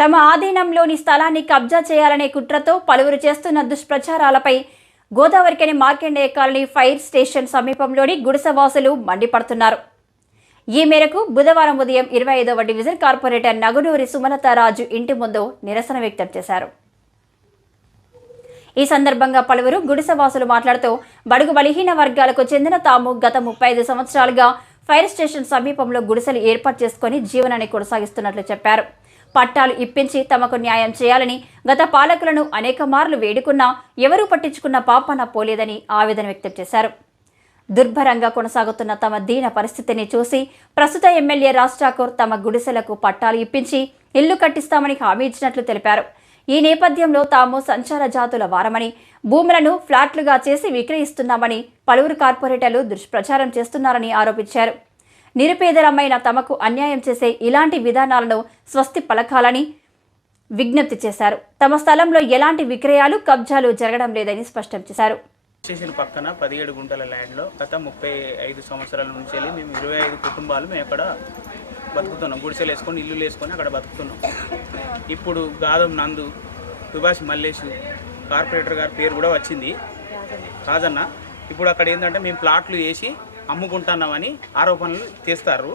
తమ ఆధీనంలోని స్థలాన్ని కబ్జా చేయాలనే కుట్రతో పలువురు చేస్తున్న దుష్ప్రచారాలపై Godavarikhani Markende colony fire station సమీపంలోని గుడిసెవాసులు మండిపడుతున్నారు. ఈ మేరకు బుధవారం ఉదయం ఇరవై ఐదవ డివిజన్ కార్పొరేటర్ నగునూరి సుమలతారాజు ఇంటి ముందు నిరసన వ్యక్తం చేశారు. ఈ సందర్భంగా పలువురు గుడిసెవాసులు మాట్లాడుతూ బడుగు బలహీన వర్గాలకు చెందిన తాము గత ముప్పై ఐదు సంవత్సరాలుగా ఫైర్ స్టేషన్ సమీపంలో గుడిసెలు ఏర్పాటు చేసుకుని జీవనాన్ని కొనసాగిస్తున్నట్లు చెప్పారు. పట్టాలు ఇప్పించి తమకు న్యాయం చేయాలని గత పాలకులను అనేక మార్లు వేడుకున్నా ఎవరూ పట్టించుకున్న పాపన పోలేదని ఆవేదన వ్యక్తం చేశారు. దుర్భరంగా కొనసాగుతున్న తమ దీన పరిస్థితిని చూసి ప్రస్తుత ఎమ్మెల్యే రాజ్ ఠాకూర్ తమ గుడిసెలకు పట్టాలు ఇప్పించి ఇల్లు కట్టిస్తామని హామీ ఇచ్చినట్లు తెలిపారు. ఈ నేపథ్యంలో తాము సంచార జాతుల వారమని భూములను ఫ్లాట్లుగా చేసి విక్రయిస్తున్నామని పలువురు కార్పొరేటర్లు దుష్ప్రచారం చేస్తున్నారని ఆరోపించారు. నిరుపేదలమైన తమకు అన్యాయం చేసే ఇలాంటి విధానాలను స్వస్తి పలకాలని విజ్ఞప్తి చేశారు. తమ స్థలంలో ఎలాంటి విక్రయాలు కబ్జాలు జరగడం లేదని స్పష్టం చేశారు. స్టేషన్ పక్కన పదిహేడు గుంటల ల్యాండ్లో గత ముప్పై ఐదు సంవత్సరాల నుంచి వెళ్ళి మేము ఇరవై ఐదు కుటుంబాలు మేము అక్కడ బతుకుతున్నాం. గుడిసెలు వేసుకొని ఇల్లు వేసుకొని అక్కడ బతుకుతున్నాం. ఇప్పుడు గాదం నందు సుభాష్ మల్లేష్ కార్పొరేటర్ గారి పేరు కూడా వచ్చింది. కాదన్న ఇప్పుడు అక్కడ ఏంటంటే మేము ప్లాట్లు వేసి అమ్ముకుంటున్నామని ఆరోపణలు చేస్తారు.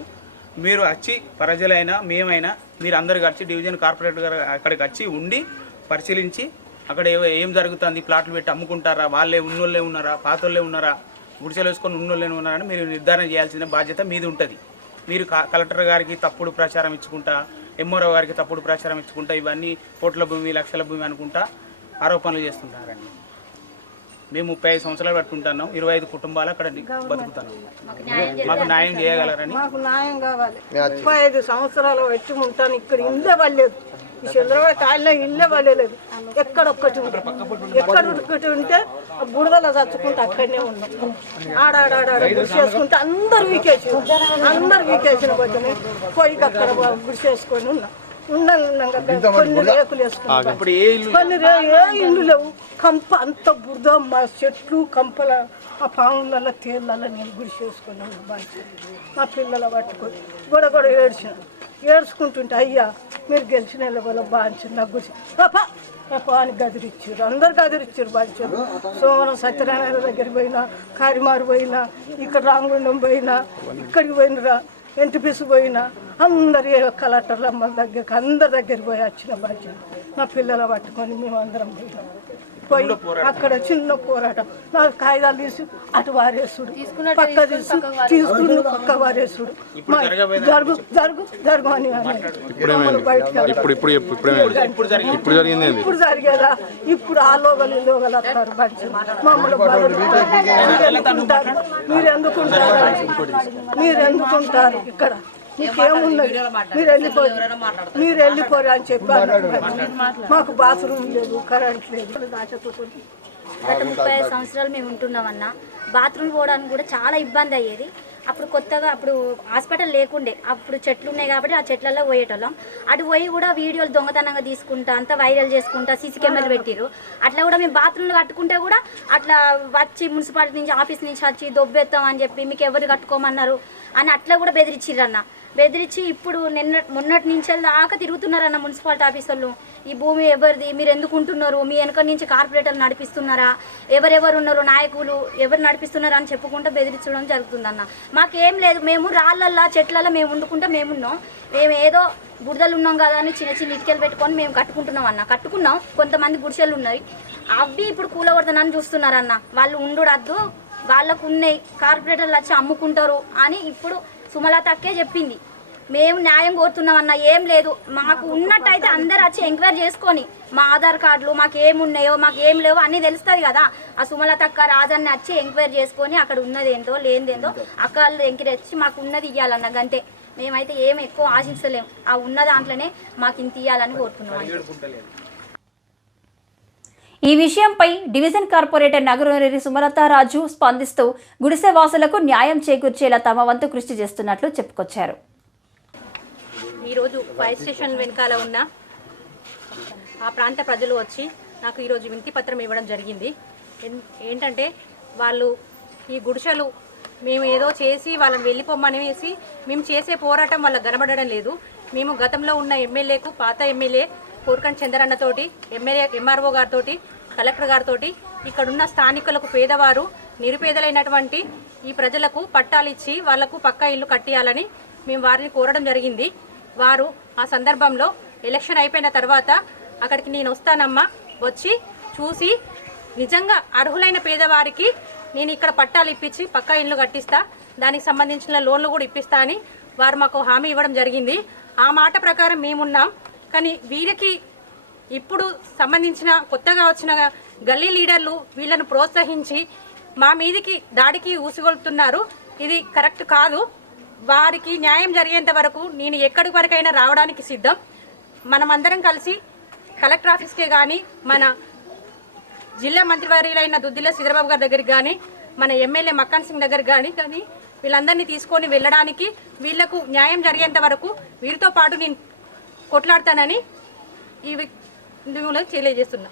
మీరు వచ్చి ప్రజలైనా మేమైనా మీరు అందరు వచ్చి డివిజన్ కార్పొరేటర్ గారు అక్కడికి వచ్చి ఉండి పరిశీలించి అక్కడ ఏం జరుగుతుంది ప్లాట్లు పెట్టి అమ్ముకుంటారా వాళ్ళే ఉన్నోళ్ళే ఉన్నారా పాతోళ్ళే ఉన్నారా గుడిసెలు వేసుకొని ఉన్నోళ్ళే ఉన్నారా అని మీరు నిర్ధారణ చేయాల్సిన బాధ్యత మీది ఉంటుంది. మీరు క- కలెక్టర్ గారికి తప్పుడు ప్రచారం ఇచ్చుకుంటా ఎంఆర్ఓ గారికి తప్పుడు ప్రచారం ఇచ్చుకుంటా ఇవన్నీ కోట్ల భూమి లక్షల భూమి అనుకుంటా ఆరోపణలు చేస్తుంటారండి. మేము ముప్పై ఐదు సంవత్సరాలు పట్టుకుంటున్నాం. ఇరవై ఐదు కుటుంబాలు అక్కడ బతుకుతున్నాం. మాకు న్యాయం చేయగలరని. మాకు న్యాయం కావాలి. ముప్పై ఐదు సంవత్సరాలు వచ్చి ఉంటాను ఇక్కడ ఇల్లే పడలేదు. ఈ చంద్రబాబు కాలిలో ఇల్లే పడలేదు. ఎక్కడ ఒక్కటి ఉంటే ఎక్కడ ఒక్కటి ఉంటే ఆ బుడదలో చచ్చుకుంటే అక్కడనే ఉన్నాం. ఆడాడాడ గుడి చేసుకుంటే అందరు వీకేసి అందరు వీకేసిన బట్టి పోయి అక్కడ గుడి చేసుకొని ఉన్నాం. ఉన్నాం ఉన్నాం కదా కొన్ని రేకులు వేసుకుంటాం ఇప్పుడు ఏ ఇల్లు? కొన్ని రే- ఏ ఇల్లు లేవు. కంప అంత బురద మా చెట్లు కంపల ఆ పాములలో తేళ్ళలో నేను గుడి చేసుకున్నాను బాగా మా పిల్లల పట్టుకొని గొడ గొడ ఏడ్చిన ఏడ్చుకుంటుంటే అయ్యా మీరు గెలిచిన వాళ్ళ బాగా నాకు గుడి పాప అని గదిరిచ్చారు. అందరు గదిరిచ్చారు బాధ్యత సోమవారం సత్యనారాయణ దగ్గర పోయినా కారిమారు పోయినా ఇక్కడ రామగుండం పోయినా ఇక్కడికి పోయినరా? ఎన్టీపీసీ పోయినా అందరి కలెక్టర్ల అమ్మ దగ్గరికి అందరి దగ్గరికి పోయి వచ్చిన బాధ్యత. నా పిల్లల పట్టుకొని మేము అందరం పోయినాం. పోయి అక్కడ చిన్న పోరాటం. నాకు కాగితాలు తీసి అటు వారేసుడు. పక్క తీసి తీసుకుని పక్క వారేసుడు. జరుగు జరుగు జరుగు అని. ఇప్పుడు ఇప్పుడు ఇప్పుడు జరిగింది. ఇప్పుడు జరిగేదా. ఇప్పుడు ఆ లోగలు లోగలు వస్తారు మంచి మమ్మల్ని ఎందుకుంటారు? మీరు ఎందుకుంటారు? మీరు ఎందుకుంటారు? ఇక్కడ మీకేమున్నది మీరు వెళ్ళిపోరు మీరు వెళ్ళిపోరు అని చెప్పారు మాకు బాత్రూమ్ లేదు కరెంట్ లేదు. గత ముప్పై ఐదు సంవత్సరాలు మేము ఉంటున్నామన్నా. బాత్రూమ్ పోవడానికి కూడా చాలా ఇబ్బంది అయ్యేది. అప్పుడు కొత్తగా అప్పుడు హాస్పిటల్ లేకుండే. అప్పుడు చెట్లు ఉన్నాయి కాబట్టి ఆ చెట్లలో పోయేటోళ్ళం. అటు పోయి కూడా వీడియోలు దొంగతనంగా తీసుకుంటా అంతా వైరల్ చేసుకుంటా సీసీ కెమెరాలు పెట్టిరు అట్లా కూడా మేము బాత్రూమ్లు కట్టుకుంటే కూడా అట్లా వచ్చి మున్సిపాలిటీ నుంచి ఆఫీస్ నుంచి వచ్చి దొబ్బెత్తాం అని చెప్పి మీకు ఎవరు కట్టుకోమన్నారు? అని అట్లా కూడా బెదిరించిర్రన్న బెదిరించి ఇప్పుడు నిన్న మొన్నటి నుంచి దాకా తిరుగుతున్నారన్న మున్సిపాలిటీ ఆఫీసర్లు. ఈ భూమి ఎవరిది? మీరు ఎందుకుంటున్నారు మీ వెనక నుంచి కార్పొరేటర్లు నడిపిస్తున్నారా? ఎవరెవరు ఉన్నారు? నాయకులు ఎవరు నడిపిస్తున్నారా అని చెప్పుకుంటూ బెదిరించడం జరుగుతుందన్న. మాకేం లేదు. మేము రాళ్ళల్లో చెట్లల్లో మేము వండుకుంటే మేమున్నాం మేము ఏదో బురదలు ఉన్నాం కదా అని చిన్న చిన్న ఇటుకలు పెట్టుకొని మేము కట్టుకుంటున్నాం అన్న. కట్టుకున్నాం. కొంతమంది గుడిసెలు ఉన్నాయి. అవి ఇప్పుడు కూలగొడతానని చూస్తున్నారన్న. వాళ్ళు ఉండుడద్దు. వాళ్ళకు ఉన్నాయి. కార్పొరేటర్లు వచ్చి అమ్ముకుంటారు అని ఇప్పుడు సుమలత అక్కే చెప్పింది. మేము న్యాయం కోరుతున్నాం అన్న ఏం లేదు. మాకు ఉన్నట్టయితే అందరు వచ్చి ఎంక్వైరీ చేసుకొని మా ఆధార్ కార్డులు మాకు ఏమున్నాయో మాకు ఏం లేవో అన్నీ తెలుస్తుంది కదా. ఆ సుమలత అక్క రాజన్ని వచ్చి ఎంక్వైరీ చేసుకొని అక్కడ ఉన్నది ఏందో లేనిదేందో అక్క వాళ్ళు ఎంక్వైరీ వచ్చి మాకు ఉన్నది ఇవ్వాలన్న గంతే. మేమైతే ఏం ఎక్కువ ఆశించలేం. ఆ ఉన్న దాంట్లోనే మాకు ఇంత ఇవ్వాలని కోరుతున్నాం ఈ విషయంపై డివిజన్ కార్పొరేటర్ నగరూరి సుమలతారాజు స్పందిస్తూ గుడిసె వాసులకు న్యాయం చేకూర్చేలా తమ వంతు కృషి చేస్తున్నట్లు చెప్పుకొచ్చారు. ఈరోజు ఫైర్ స్టేషన్ వెనకాల ఉన్న ఆ ప్రాంత ప్రజలు వచ్చి నాకు ఈరోజు వినతి పత్రం ఇవ్వడం జరిగింది. ఎన్- ఏంటంటే వాళ్ళు ఈ గుడిసెలు మేము ఏదో చేసి వాళ్ళని వెళ్ళిపోమనేసి మేము చేసే పోరాటం వాళ్ళకి కనబడడం లేదు. మేము గతంలో ఉన్న ఎమ్మెల్యేకు పాత ఎమ్మెల్యే కోరకంటి చంద్రన్నతోటి ఎమ్మెల్యే ఎంఆర్ఓ గారితోటి కలెక్టర్ గారితో ఇక్కడున్న స్థానికులకు పేదవారు నిరుపేదలైనటువంటి ఈ ప్రజలకు పట్టాలు ఇచ్చి వాళ్ళకు పక్కా ఇల్లు కట్టియాలని మేము వారిని కోరడం జరిగింది. వారు ఆ సందర్భంలో ఎలక్షన్ అయిపోయిన తర్వాత అక్కడికి నేను వస్తానమ్మా వచ్చి చూసి నిజంగా అర్హులైన పేదవారికి నేను ఇక్కడ పట్టాలు ఇప్పించి పక్కా ఇల్లు కట్టిస్తా దానికి సంబంధించిన లోన్లు కూడా ఇప్పిస్తా అని వారు మాకు హామీ ఇవ్వడం జరిగింది. ఆ మాట ప్రకారం మేమున్నాం. కానీ వీరికి ఇప్పుడు సంబంధించిన కొత్తగా వచ్చిన గల్లీ లీడర్లు వీళ్ళను ప్రోత్సహించి మా మీదికి దాడికి ఊసిగొలుతున్నారు ఇది కరెక్ట్ కాదు. వారికి న్యాయం జరిగేంత వరకు నేను ఎక్కడి వరకైనా రావడానికి సిద్ధం. మనమందరం కలిసి కలెక్టర్ ఆఫీస్కే కానీ మన జిల్లా మంత్రివర్యులైన దుద్దిల శ్రీధరబాబు గారి దగ్గరికి కానీ మన ఎమ్మెల్యే మక్కన్ సింగ్ దగ్గరికి కానీ కానీ వీళ్ళందరినీ తీసుకొని వెళ్ళడానికి వీళ్ళకు న్యాయం జరిగేంత వరకు వీరితో పాటు నేను కొట్లాడతానని ఈ వి- ఇందులో తెలియజేస్తున్నా